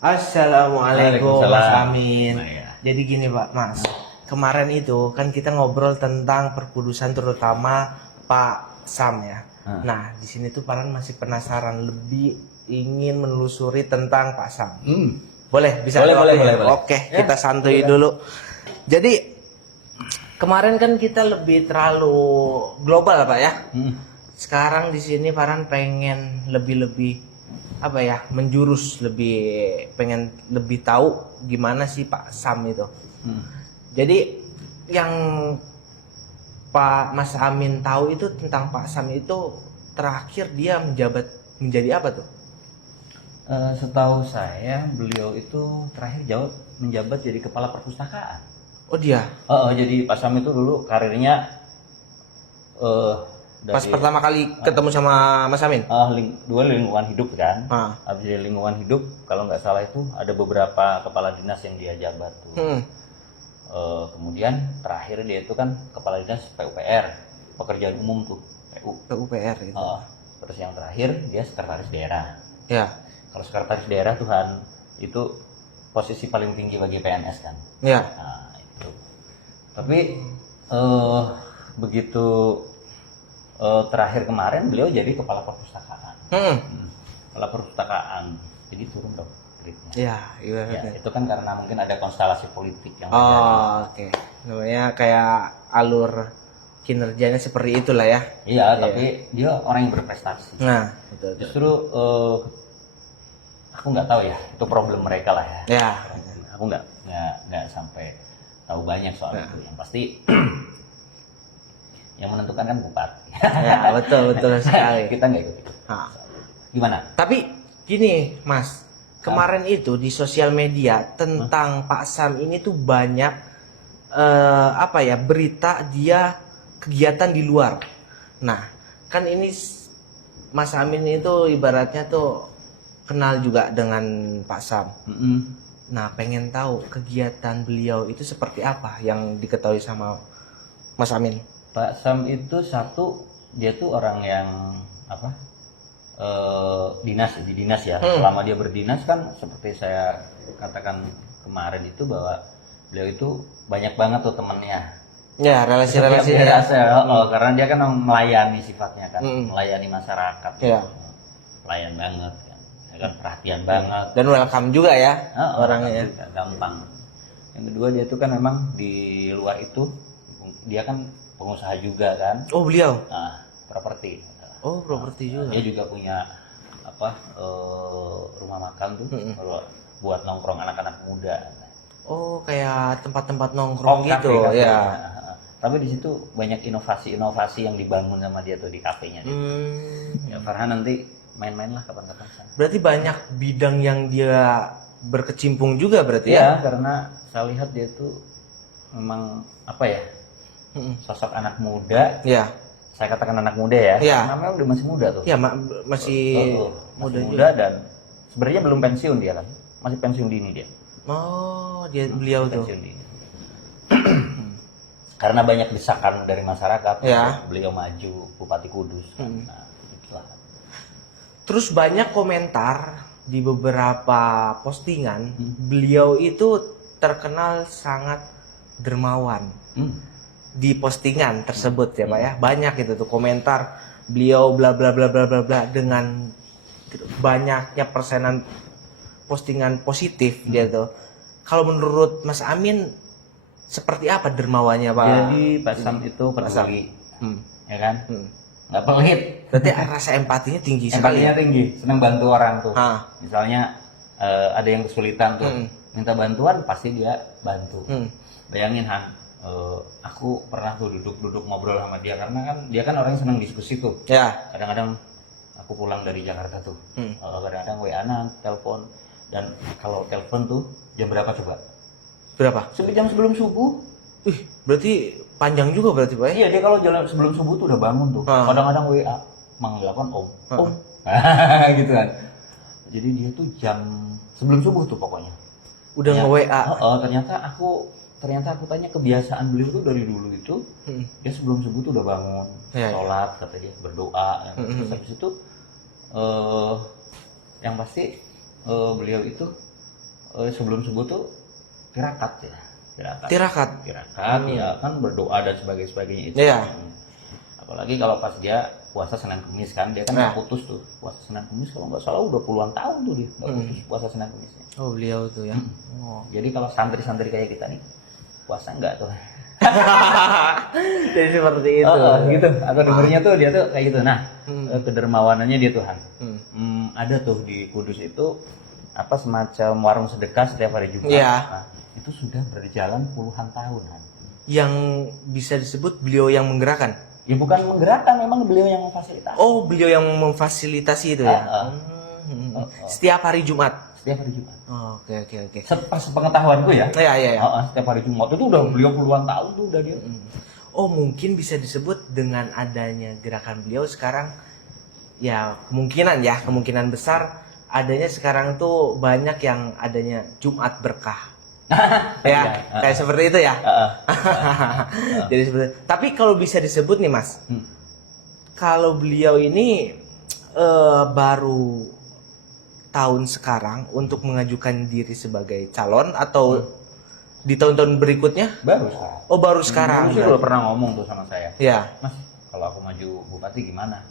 Assalamualaikum Mas Waalaikumsalam. Amin. Nah, ya. Jadi gini Pak Mas, kemarin itu kan kita ngobrol tentang perkudusan terutama Pak Sam ya. Nah di sini tuh Paran masih penasaran, lebih ingin menelusuri tentang Pak Sam. Boleh, bisa Boleh, ada boleh, waktunya? boleh. Oke, Ya, kita santuy dulu. Jadi kemarin kan kita lebih terlalu global Pak ya. Sekarang di sini Farhan pengen lebih apa ya, menjurus, pengen lebih tahu gimana sih Pak Sam itu. Jadi yang Pak Mas Amin tahu itu tentang Pak Sam itu terakhir dia menjadi apa tuh? Setahu saya beliau itu terakhir menjabat jadi kepala perpustakaan. Oh dia. Jadi Pak Sam itu dulu karirnya Pas pertama kali ketemu sama Mas Amin. dua lingkungan hidup kan. Habis dari lingkungan hidup kalau nggak salah itu ada beberapa kepala dinas yang dia jabat tuh. Kemudian terakhir dia itu kan kepala dinas PUPR, pekerjaan umum tuh, PUPR itu. Terus yang terakhir dia sekretaris daerah. Ya. Kalau sekretaris daerah Tuhan itu posisi paling tinggi bagi PNS kan. Ya. Nah, itu. Tapi begitu terakhir kemarin beliau jadi kepala perpustakaan. Kepala perpustakaan. Jadi turun dong grade-nya. Ya, Ya, itu kan karena mungkin ada konstelasi politik yang oke. Namanya kayak alur kinerjanya seperti itulah ya. Iya, tapi dia orang yang berprestasi. Nah, betul. Justru aku nggak tahu ya, itu problem mereka lah ya. Ya. Aku nggak sampai tahu banyak soal itu. Yang pasti yang menentukan kan bupati. Ya, betul sekali. Kita nggak ikut. Gimana? Tapi gini, Mas, kemarin itu di sosial media tentang Pak Sam ini tuh banyak apa ya, berita dia kegiatan di luar. Nah, kan ini Mas Amin itu ibaratnya tuh kenal juga dengan Pak Sam. Nah, pengen tahu kegiatan beliau itu seperti apa yang diketahui sama Mas Amin. Pak Sam itu dia tuh orang yang apa? Di dinas ya. Selama dia berdinas kan seperti saya katakan kemarin itu bahwa beliau itu banyak banget tuh temennya. Ya, relasi-relasi. Karena dia kan melayani sifatnya kan, melayani masyarakat. Ya. Pelayan banget kan, perhatian banget. Dan welcome juga ya orangnya. Gampang. Yang kedua dia tuh kan memang di luar itu dia kan pengusaha juga kan. Oh, beliau. Properti. Oh, properti juga. Dia juga punya rumah makan tuh kalau buat nongkrong anak-anak muda. Oh, kayak tempat-tempat nongkrong gitu kafe. ya. Tapi di situ banyak inovasi yang dibangun sama dia tuh di kafenya. Ya, Farhan nanti main-main lah kapan-kapan. Berarti banyak bidang yang dia berkecimpung juga berarti ya? Ya, karena saya lihat dia tuh memang apa ya, sosok anak muda. Ya. Saya katakan anak muda ya. Ya. Namanya udah masih muda tuh. Ya, masih muda juga dan sebenarnya belum pensiun dia kan, masih pensiun dini dia. Oh, beliau tuh. Pensiun dini. Karena banyak desakan dari masyarakat, ya. Beliau maju Bupati Kudus. Nah, itulah. Terus banyak komentar di beberapa postingan, beliau itu terkenal sangat dermawan. Di postingan tersebut ya Pak ya, banyak itu tuh komentar beliau bla bla bla bla bla bla, dengan banyaknya persenan postingan positif dia tuh. Kalau menurut Mas Amin seperti apa dermawannya Pak? Jadi Pak Sam itu peduli, ya kan? Nggak pelit. Berarti rasa empatinya tinggi sekali. Empatinya tinggi, senang bantu orang tuh. Misalnya ada yang kesulitan tuh, minta bantuan pasti dia bantu. Bayangin Han, aku pernah tuh duduk ngobrol sama dia karena kan dia kan orang yang senang diskusi tuh. Ya. Kadang-kadang aku pulang dari Jakarta tuh, kadang-kadang WA-an, telepon, dan kalau telepon tuh jam berapa coba? Berapa? Jam sebelum subuh. Berarti panjang juga berarti Pak ya? Iya, dia kalau jalan sebelum subuh tuh udah bangun tuh. Kadang-kadang WA, manggilkan Om. Gitu kan. Jadi dia tuh jam sebelum subuh tuh pokoknya. Udah nge-WA. Ternyata aku tanya kebiasaan beliau tuh dari dulu itu, dia sebelum subuh tuh udah bangun, sholat, kata dia, berdoa. Terus habis itu yang pasti beliau itu sebelum subuh tuh tirakat ya. Tirakat. Ya kan berdoa dan sebagainya itu. Iya. Apalagi kalau pas dia puasa Senin Kamis kan, dia kan nggak putus tuh puasa Senin Kamis, kalau nggak salah udah puluhan tahun tuh dia nggak putus puasa Senin Kamisnya. Oh, beliau tuh ya. Jadi kalau santri-santri kayak kita nih puasa nggak tuh. Jadi seperti itu. Gitu. Atau dengernya tuh dia tuh kayak gitu. Nah, kedermawanannya dia Tuhan. Ada tuh di Kudus itu apa semacam warung sedekah setiap hari Jumat. Iya. Nah, itu sudah berjalan puluhan tahun kan. Yang bisa disebut beliau yang menggerakkan. Ya bukan menggerakkan, memang beliau yang memfasilitasi. Oh, beliau yang memfasilitasi itu ya. Setiap hari Jumat. Setiap hari Jumat. Oke. Sepengetahuanku ya. Iya. Setiap hari Jumat itu udah beliau puluhan tahun tuh udah dia. Oh, mungkin bisa disebut dengan adanya gerakan beliau sekarang ya kemungkinan besar adanya sekarang tuh banyak yang adanya Jumat berkah. Ya, kayak seperti itu ya. Jadi seperti itu. Tapi kalau bisa disebut nih Mas, kalau beliau ini baru tahun sekarang untuk mengajukan diri sebagai calon atau di tahun-tahun berikutnya? Baru sekarang. Oh, baru sekarang. Dulu sih udah pernah ngomong tuh sama saya. Ya. Mas, kalau aku maju bupati gimana?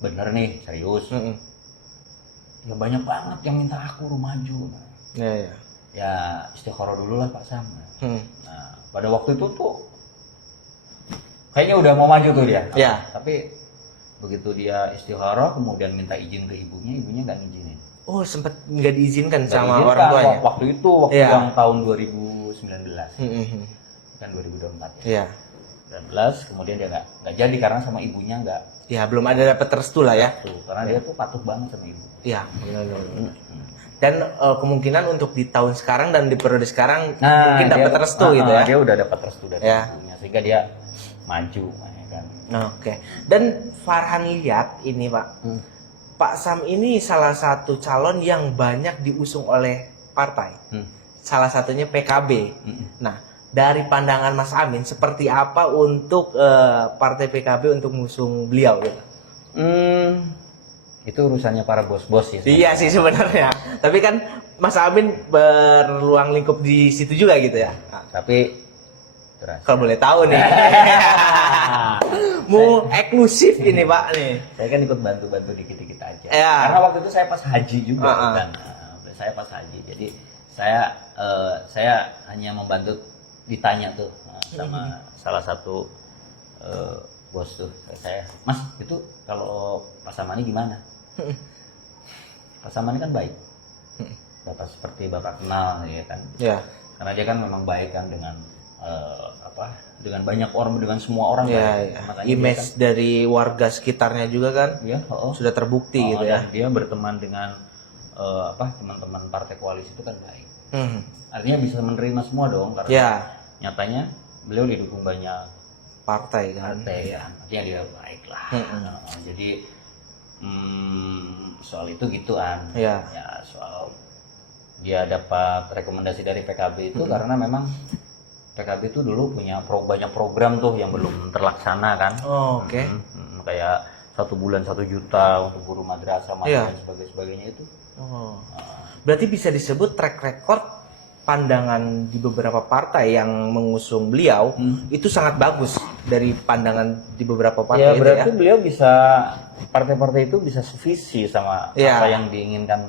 Bener nih, serius. Ya banyak banget yang minta aku maju. Ya. Ya istikharah dulu lah Pak Sam. Nah, pada waktu itu tuh kayaknya udah mau maju tuh dia. Ya. Tapi begitu dia istikharah kemudian minta izin ke ibunya nggak ngizinin. Oh, sempat nggak diizinkan Nggak sama diizinkan orang tuanya? Waktu yang tahun 2019. Kan 2024 ya. Iya. 2019 kemudian dia nggak jadi karena sama ibunya nggak. Ya, belum ada dapat restu lah ya. Karena dia tuh patuh banget sama ibu. Iya, benar. Dan kemungkinan untuk di tahun sekarang dan di periode sekarang mungkin dapat restu gitu ya. Dia udah dapat restu dari ibunya sehingga dia maju ya kan. Oke. Dan Farhan lihat ini Pak. Pak Sam ini salah satu calon yang banyak diusung oleh partai. Salah satunya PKB. Nah, dari pandangan Mas Amin seperti apa untuk partai PKB untuk mengusung beliau gitu? Itu urusannya para bos-bos sih. Iya sih sebenarnya. Tapi kan Mas Amin berluang lingkup di situ juga gitu ya. Tapi kalau boleh tahu nih. Mau eksklusif ini Pak nih. Saya kan ikut bantu-bantu dikit-dikit aja. Ya. Karena waktu itu saya pas haji juga kan. Saya pas haji. Jadi saya hanya membantu ditanya tuh sama salah satu bos tuh saya, Mas itu kalau Pak Samani gimana? Pak Samani kan baik, bapak seperti bapak kenal ya kan? Ya. Karena dia kan memang baik kan dengan dengan banyak orang, dengan semua orang. Ya. Image kan, dari warga sekitarnya juga kan? Ya, sudah terbukti gitu ya. Dia berteman dengan teman-teman partai koalisi itu kan baik. Artinya bisa menerima semua dong karena nyatanya beliau didukung banyak partai kan. Artinya dia baik lah. Jadi soal itu gituan. Ya soal dia dapat rekomendasi dari PKB itu karena memang PKB itu dulu punya banyak program tuh yang belum terlaksana kan. Oke. Kayak 1 bulan 1 juta untuk guru madrasah dan sebagainya itu. Berarti bisa disebut track record pandangan di beberapa partai yang mengusung beliau itu sangat bagus dari pandangan di beberapa partai. Ya berarti beliau bisa, partai-partai itu bisa sevisi sama apa yang diinginkan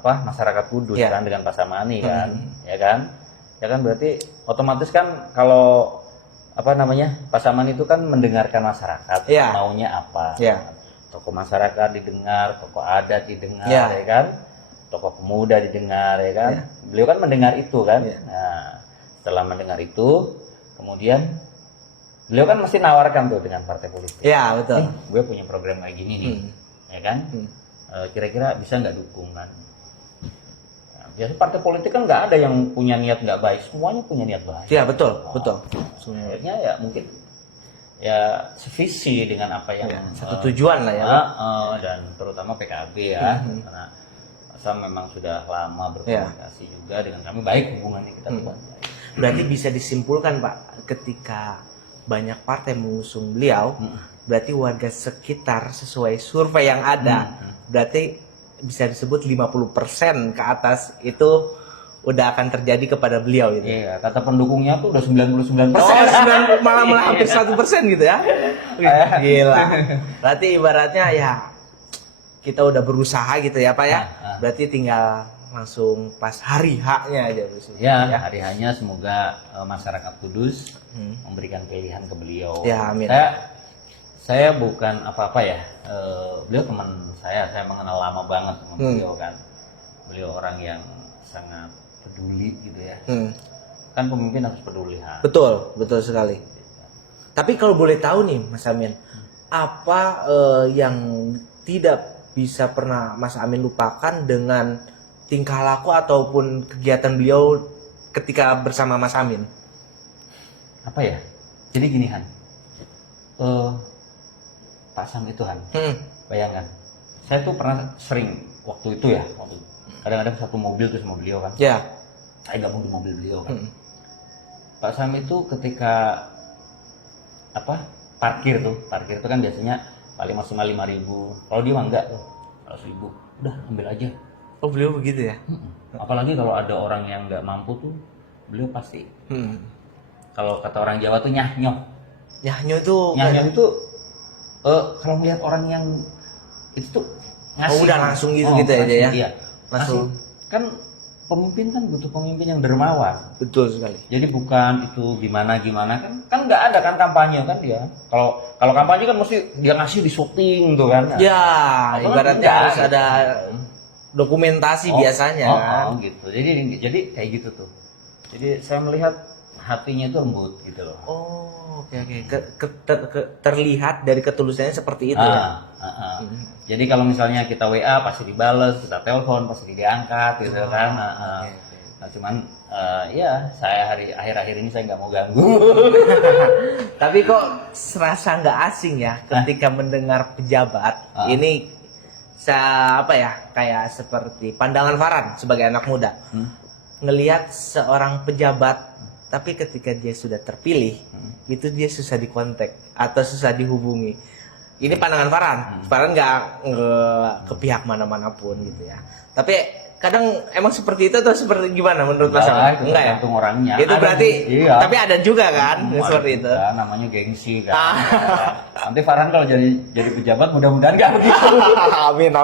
masyarakat Kudus kan dengan Pak Samani kan, ya kan berarti otomatis kan kalau Pak Samani itu kan mendengarkan masyarakat maunya apa. Tokoh masyarakat didengar, tokoh adat didengar, ya kan, tokoh pemuda didengar, ya kan. Beliau kan mendengar itu kan. Nah, setelah mendengar itu, kemudian beliau kan mesti nawarkan tuh dengan partai politik. Iya betul. Gue punya program kayak gini nih, ya kan. Kira-kira bisa nggak dukung kan? Biasanya partai politik kan nggak ada yang punya niat nggak baik, semuanya punya niat baik. Iya betul, betul. Akhirnya ya mungkin ya sevisi dengan apa yang satu tujuan lah ya. Dan terutama PKB ya, karena saya memang sudah lama berkomunikasi juga dengan kami, baik hubungannya kita tuh. Berarti bisa disimpulkan Pak, ketika banyak partai mengusung beliau, berarti warga sekitar sesuai survei yang ada, berarti bisa disebut 50% ke atas itu udah akan terjadi kepada beliau gitu. Iya, kata pendukungnya tuh udah 99%. Malah hampir 1% gitu ya. Gila. Berarti ibaratnya ya kita udah berusaha gitu ya Pak ya. Berarti tinggal langsung pas hari H-nya aja. Ya, hari H-nya semoga masyarakat Kudus memberikan pilihan ke beliau. Ya, amin. Saya bukan apa-apa ya. Beliau teman saya mengenal lama banget sama beliau kan. Beliau orang yang sangat peduli gitu ya. Kan pemimpin harus peduli. Betul sekali. Tapi kalau boleh tahu nih Mas Amin, apa yang tidak bisa pernah Mas Amin lupakan dengan tingkah laku ataupun kegiatan beliau ketika bersama Mas Amin? Apa ya? Jadi gini Han, Pak Sam itu Han, bayangkan, saya tuh pernah sering waktu itu ya, kadang-kadang satu mobil tuh sama beliau kan. Ya. Saya gabung di mobil beliau kan. Pak Sam itu ketika parkir tuh kan biasanya paling maksimal 5.000. Kalau dia mah enggak tuh, 100.000. Udah ambil aja. Oh beliau begitu ya? Apalagi kalau ada orang yang nggak mampu tuh, beliau pasti. Kalau kata orang Jawa tuh nyahnyoh. Nyahnyoh itu kalau melihat orang yang itu tuh ngasih. Oh udah langsung gitu aja ya? Iya. Langsung. Kan pemimpin kan butuh pemimpin yang dermawan. Betul sekali. Jadi bukan itu gimana kan nggak ada kan kampanye kan dia. Kalau kampanye kan mesti dia ngasih di syuting tuh kan. Ya, ibaratnya harus ada dokumentasi biasanya kan. Gitu. Jadi kayak gitu tuh. Jadi saya melihat hatinya itu lembut gitu loh. Oh, oke. Terlihat dari ketulusannya seperti itu ya. Jadi kalau misalnya kita WA pasti dibales, kita telepon pasti diangkat gitu kan. Nah, cuman ya saya akhir-akhir ini saya nggak mau ganggu. Tapi kok serasa nggak asing ya ketika mendengar pejabat ini kayak seperti pandangan Farhan sebagai anak muda ngelihat seorang pejabat tapi ketika dia sudah terpilih itu dia susah dikontak atau susah dihubungi. Ini pandangan Farhan nggak ke pihak mana-mana pun gitu ya. Tapi kadang emang seperti itu atau seperti gimana menurut Mas Amin? Enggak ya? Tergantung orangnya. Itu berarti, iya. Tapi ada juga kan seperti itu. Namanya gengsi kan. Nanti Farhan kalau jadi pejabat mudah-mudahan nggak begitu. Amin.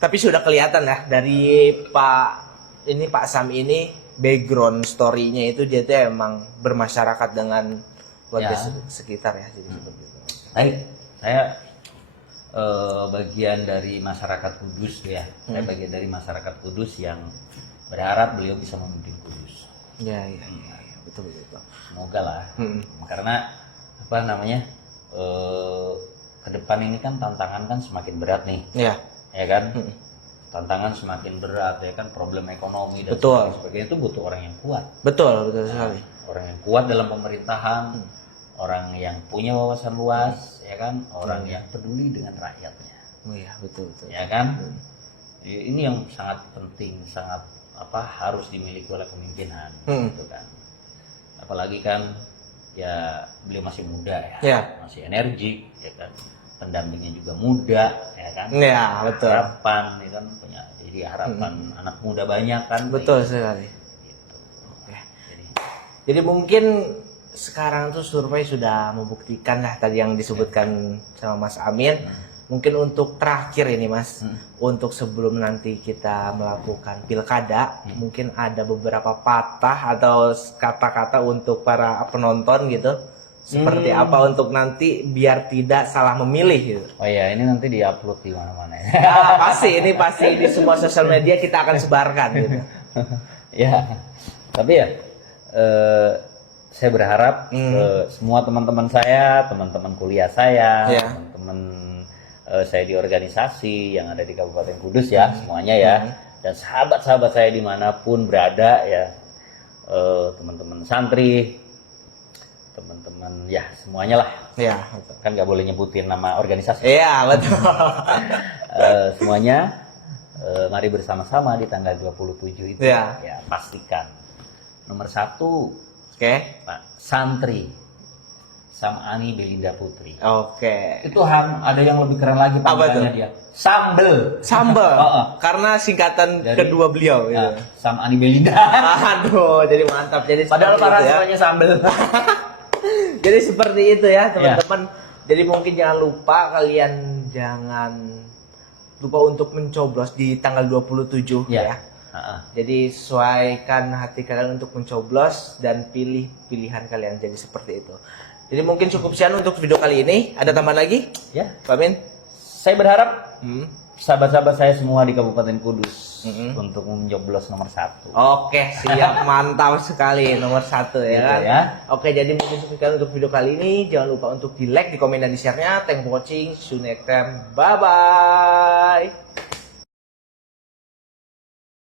Tapi sudah kelihatan ya dari Pak Sam ini background story-nya itu dia tuh emang bermasyarakat dengan warga sekitar ya. Jadi seperti itu. Saya bagian dari masyarakat Kudus ya. Saya bagian dari masyarakat Kudus yang berharap beliau bisa memimpin Kudus. Iya, betul. Semoga lah. Karena ke depan ini kan tantangan kan semakin berat nih. Iya. Ya kan? Tantangan semakin berat ya kan, problem ekonomi dan sebagainya itu butuh orang yang kuat. Betul sekali. Orang yang kuat dalam pemerintahan, orang yang punya wawasan luas, ya kan, orang yang peduli dengan rakyatnya. Oh iya, betul. Ya kan? Ini yang sangat penting, sangat harus dimiliki oleh pemimpinan, gitu kan. Apalagi kan ya beliau masih muda ya, masih energik, ya kan. Pendampingnya juga muda, ya kan. Iya, betul. Harapan, ya kan, punya jadi harapan anak muda banyak kan. Betul sekali. Gitu. Jadi mungkin sekarang tuh survei sudah membuktikan lah tadi yang disebutkan sama Mas Amin. Mungkin untuk terakhir ini Mas, untuk sebelum nanti kita melakukan pilkada, mungkin ada beberapa patah atau kata-kata untuk para penonton gitu. Seperti apa untuk nanti biar tidak salah memilih gitu. Oh iya, ini nanti diupload di mana-mana ya. Ini pasti di semua sosial media kita akan sebarkan gitu. Ya. Tapi ya saya berharap semua teman-teman saya, teman-teman kuliah saya, teman-teman saya di organisasi yang ada di Kabupaten Kudus ya, semuanya ya, dan sahabat-sahabat saya dimanapun berada ya, teman-teman santri, teman-teman ya semuanya lah. Ya. Kan nggak boleh nyebutin nama organisasi. Iya betul. Semuanya mari bersama-sama di tanggal 27 itu ya pastikan nomor 1. Pak, sama Ani Belinda Putri. Oke. Itu ada yang lebih keren lagi panggilannya dia. Sambel. Sambel. Oh. Karena singkatan Dari, kedua beliau. Ya, sama Ani Belinda. Aduh, jadi mantap. Jadi Padahal para ya. semuanya sambel. Jadi seperti itu ya teman-teman. Jadi mungkin jangan lupa kalian jangan lupa untuk mencoblos di tanggal 27 ya. Jadi sesuaikan hati kalian untuk mencoblos dan pilih pilihan kalian jadi seperti itu. Jadi mungkin cukup sekian untuk video kali ini. Ada tambahan lagi? Ya, Pak Min? saya berharap sahabat-sahabat saya semua di Kabupaten Kudus untuk mencoblos nomor 1. Oke, siap. Mantap sekali nomor 1 ya kan. Ya. Oke, jadi mungkin sekian untuk video kali ini. Jangan lupa untuk di like, di komen, dan di share-nya. Thank you for watching. See you next time. Bye-bye.